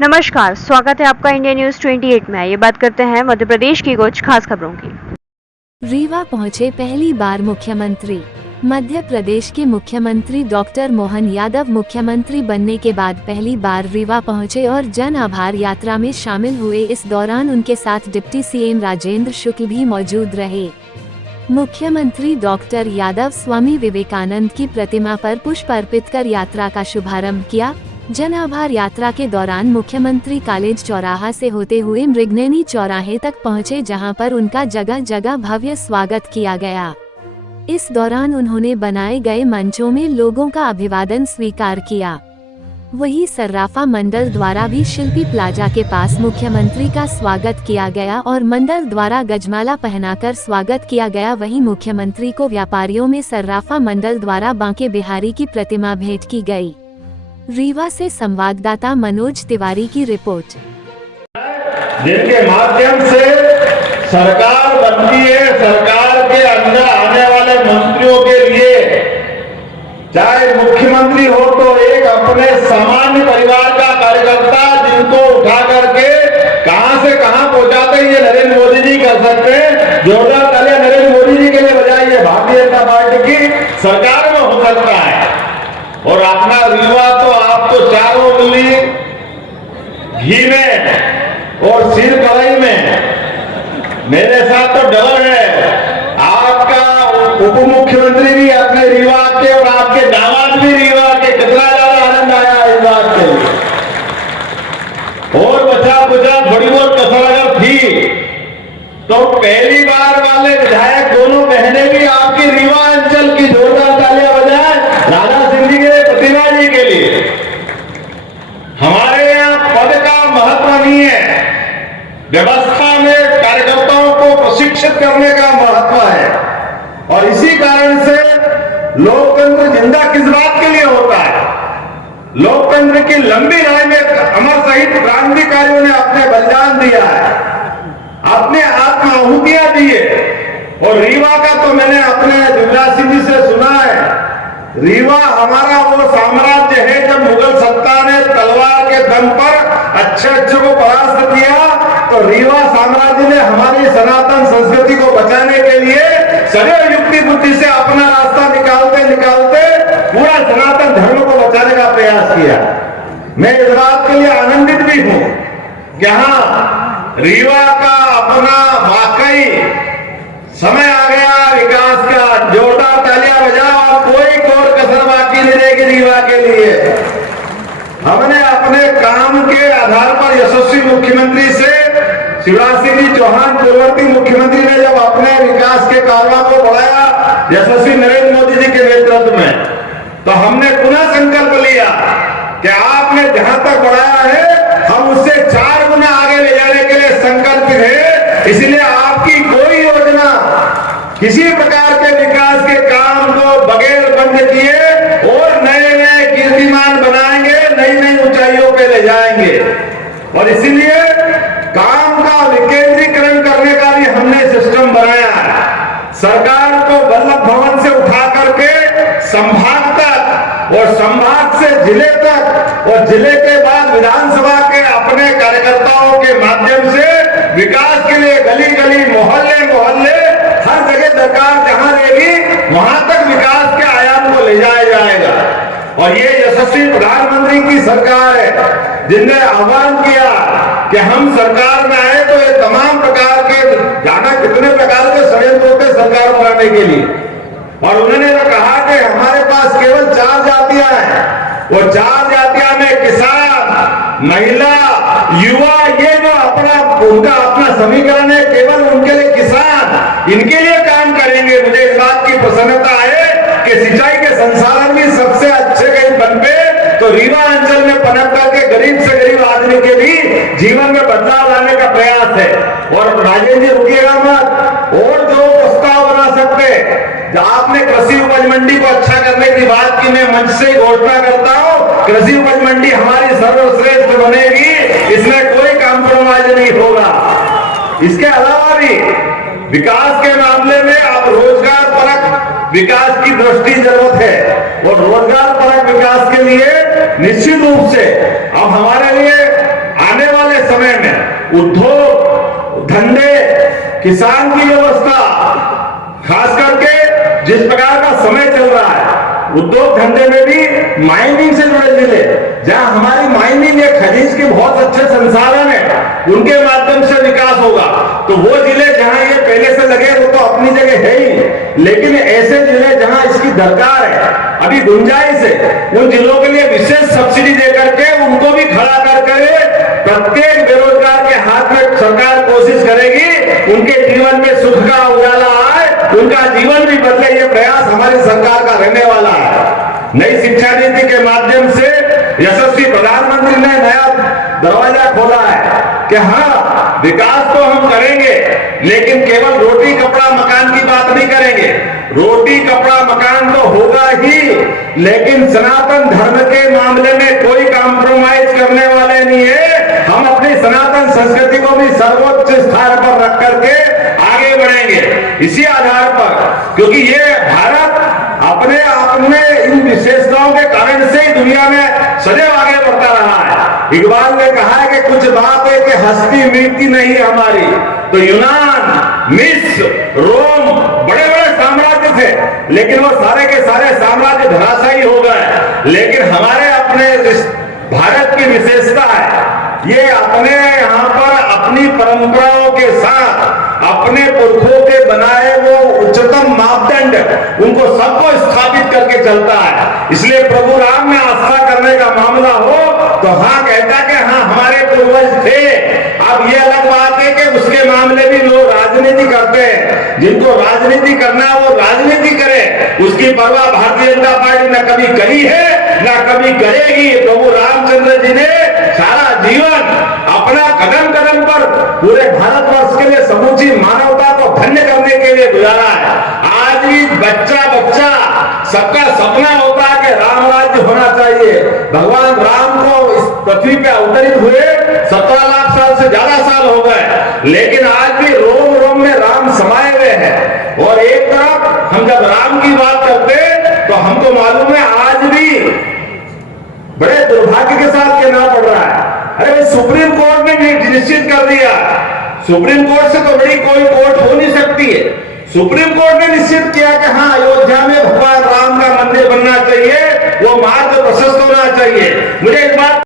नमस्कार, स्वागत है आपका इंडिया न्यूज 28 में। ये बात करते हैं मध्य प्रदेश की कुछ खास खबरों की। रीवा पहुंचे पहली बार मुख्यमंत्री। मध्य प्रदेश के मुख्यमंत्री डॉक्टर मोहन यादव मुख्यमंत्री बनने के बाद पहली बार रीवा पहुंचे और जन आभार यात्रा में शामिल हुए। इस दौरान उनके साथ डिप्टी सीएम राजेंद्र शुक्ल भी मौजूद रहे। मुख्यमंत्री डॉक्टर यादव स्वामी विवेकानंद की प्रतिमा पर पुष्प अर्पित कर यात्रा का शुभारंभ किया। जन आभार यात्रा के दौरान मुख्यमंत्री कॉलेज चौराहा से होते हुए मृगनयनी चौराहे तक पहुंचे, जहां पर उनका जगह जगह भव्य स्वागत किया गया। इस दौरान उन्होंने बनाए गए मंचों में लोगों का अभिवादन स्वीकार किया। वहीं सर्राफा मंडल द्वारा भी शिल्पी प्लाजा के पास मुख्यमंत्री का स्वागत किया गया और मंडल द्वारा गजमाला पहनाकर स्वागत किया गया। वहीं मुख्यमंत्री को व्यापारियों में सर्राफा मंडल द्वारा बांके बिहारी की प्रतिमा भेंट की गई। रीवा से संवाददाता मनोज तिवारी की रिपोर्ट। जिनके माध्यम से सरकार बनती है, सरकार के अंदर आने वाले मंत्रियों के लिए, चाहे मुख्यमंत्री हो तो एक अपने सामान्य परिवार का कार्यकर्ता, जिनको उठा करके कहां से कहां पहुंचाते हैं ये नरेंद्र मोदी जी कर सकते हैं। जोरदार तालियां नरेंद्र मोदी जी के लिए बजाइए। भारतीय जनता पार्टी की सरकार में हो सकता है। और अपना रीवा तो आप तो चारों उंगली घी में और सिर कढ़ाई में, मेरे साथ तो डबल है। आपका उप मुख्यमंत्री भी अपने रीवा के और आपके दामाद भी रीवा के। कितना ज्यादा आनंद आया इस बात के लिए। और बचा बुझा थोड़ी बहुत कसर अगर थी तो पहली बार वाले विधायक दोनों बहनें भी आपकी रीवा अंचल की। जोरदार तालियां बजाएं राजा सिंह जी के प्रतिमा जी के लिए। हमारे यहाँ पद का महत्व नहीं है, व्यवस्था में कार्यकर्ताओं को प्रशिक्षित करने का महत्व है। और इसी कारण से लोकतंत्र जिंदा किस बात के लिए होता है? लोकतंत्र की लंबी राह में अमर शहीद क्रांतिकारियों ने अपने बलिदान दिया है, अपने आत्म आहुतियां दिए। और रीवा का तो मैंने अपने युवराज सिंह जी से सुना है, रीवा हमारा वो साम्राज्य है जब मुगल सत्ता ने तलवार के दम पर अच्छे को परास्त किया, तो रीवा साम्राज्य ने हमारी सनातन संस्कृति को बचाने के लिए सदैव युक्ति बुद्धि से अपना रास्ता निकालते निकालते पूरा सनातन धर्म को बचाने का प्रयास किया। मैं इस बात के लिए आनंदित भी हूं कि हाँ, रीवा का अपना वाकई समय आ गया विकास का। जोरदार तालियां बजाओ और कोई और कसर बाकी नहीं रहेगी रीवा के लिए। हमने अपने काम के आधार पर यशस्वी मुख्यमंत्री से शिवराज सिंह जी चौहान पूर्ववर्ती मुख्यमंत्री ने जब अपने विकास के कार्यों को बढ़ाया यशस्वी नरेंद्र मोदी जी के नेतृत्व में, तो हमने पुनः संकल्प लिया कि आपने जहां तक बढ़ाया है हम उससे 4 गुना आगे ले जाने के लिए संकल्पित है। इसलिए आपकी कोई योजना किसी प्रकार के विकास के काम को बगैर बंद किए और नए नए कीर्तिमान बनाएंगे, नई नई ऊंचाइयों पे ले जाएंगे। और इसीलिए काम का विकेंद्रीकरण करने का भी हमने सिस्टम बनाया है। सरकार को वल्लभ भवन से उठा करके संभाग तक और संभाग से जिले तक और जिले के बाद विधानसभा के अपने कार्यकर्ताओं के माध्यम से विकास के लिए गली गली मोहल्ले मोहल्ले हर जगह सरकार जहां रहेगी वहां तक विकास के आयाम को ले जाया जाएगा। और ये यशस्वी प्रधानमंत्री की सरकार है जिनने आह्वान किया कि हम सरकार में आए तो ये तमाम प्रकार के जाना कितने प्रकार के षड्यंत्र होते सरकार बनाने के लिए। और उन्होंने कहा कि हमारे पास केवल 4 जातियां हैं। वो 4 जातियां में किसान, महिला, युवा, ये जो उनका अपना समीकरण है, केवल उनके लिए किसान इनके लिए काम करेंगे। मुझे इस बात की प्रसन्नता है कि सिंचाई के संसाधन भी सबसे अच्छे कहीं बन पे तो रीवा अंचल में पनप करके गरीब से गरीब आदमी के भी जीवन में बदलाव लाने का प्रयास है। और राजेंद्र जी रुकिएगा मत, और जो प्रस्ताव बना सकते, आपने कृषि उपज मंडी को अच्छा करने की बात की, मैं मंच से घोषणा करता हूं कृषि उपज मंडी हमारी सर्वश्रेष्ठ बनेगी, इसमें कोई कॉम्प्रोमाइज नहीं होगा। इसके अलावा भी विकास के मामले में अब रोजगार परक विकास की दृष्टि जरूरत है और रोजगार परक विकास के लिए निश्चित रूप से अब हमारे लिए समय में उद्योग धंधे, किसान की व्यवस्था, खास करके जिस प्रकार का समय चल रहा है, उद्योग धंधे में भी माइनिंग से जुड़े जिले जहां हमारी माइनिंग है, खनिज के बहुत अच्छे संसाधन है, उनके माध्यम से विकास होगा। तो वो जिले जहां ये पहले से लगे वो तो अपनी जगह है ही, लेकिन ऐसे जिले जहां इसकी दरकार है, अभी गुंजाइश है, उन जिलों के लिए विशेष सब्सिडी देकर के उनको भी खड़ा कर प्रत्येक बेरोजगार के हाथ में सरकार कोशिश करेगी उनके जीवन में सुख का उजाला आए, उनका जीवन भी बदले। ये प्रयास हमारी सरकार का रहने वाला है। नई शिक्षा नीति के माध्यम से यशस्वी प्रधानमंत्री ने नया दरवाजा खोला है कि हाँ, विकास तो हम करेंगे, लेकिन केवल रोटी कपड़ा मकान की बात नहीं करेंगे। रोटी कपड़ा मकान तो होगा ही, लेकिन सनातन धर्म के मामले में कोई कॉम्प्रोमाइज करने वाले नहीं है। हम अपनी सनातन संस्कृति को भी सर्वोच्च स्थान पर रख करके आगे बढ़ेंगे इसी आधार पर, क्योंकि ये भारत अपने आप में इन विशेषताओं के कारण से ही दुनिया में सदैव आगे बढ़ता रहा है। इकबाल ने कहा है कि कुछ बात है कि हस्ती मिटती नहीं हमारी। तो यूनान, मिस्र, रोम बड़े बड़े साम्राज्य थे, लेकिन वो सारे के सारे साम्राज्य धराशायी हो गए। लेकिन हमारे अपने भारत की विशेषता है, ये अपने यहाँ पर अपनी परंपराओं के साथ अपने पुरखों के बनाए वो उच्चतम मापदंड उनको सबको स्थापित करके चलता है। इसलिए प्रभु राम में आस्था करने का मामला हो तो हाँ कहता कि हाँ हमारे पूर्वज थे। अब ये अलग बात है कि उसके मामले भी लोग राजनीति करते हैं। जिनको राजनीति करना है वो राजनीति करे, उसकी परवाह भारतीय जनता पार्टी न कभी करी है न कभी करेगी। प्रभु रामचंद्र जी ने सारा जीवन अपना कदम कदम पर पूरे भारतवर्ष के लिए समूची मानवता को धन्य करने के लिए गुजारा है। आज भी बच्चा बच्चा सबका सपना होता है कि राम राज्य होना चाहिए। भगवान राम को इस पृथ्वी पे अवतरित हुए 17 लाख साल से ज्यादा साल हो गए, लेकिन आज भी रोम रोम में राम समाये हुए हैं। और एक तरफ हम जब राम की बात करते तो हमको मालूम है आज भी बड़े दुर्भाग्य के साथ कहना पड़ रहा है। अरे सुप्रीम कोर्ट ने निश्चित कर दिया, सुप्रीम कोर्ट से तो बड़ी कोई कोर्ट हो नहीं सकती है। सुप्रीम कोर्ट ने निश्चित किया कि हाँ अयोध्या में भगवान राम का मंदिर बनना चाहिए, वो मार्ग प्रशस्त होना चाहिए। मुझे इस बात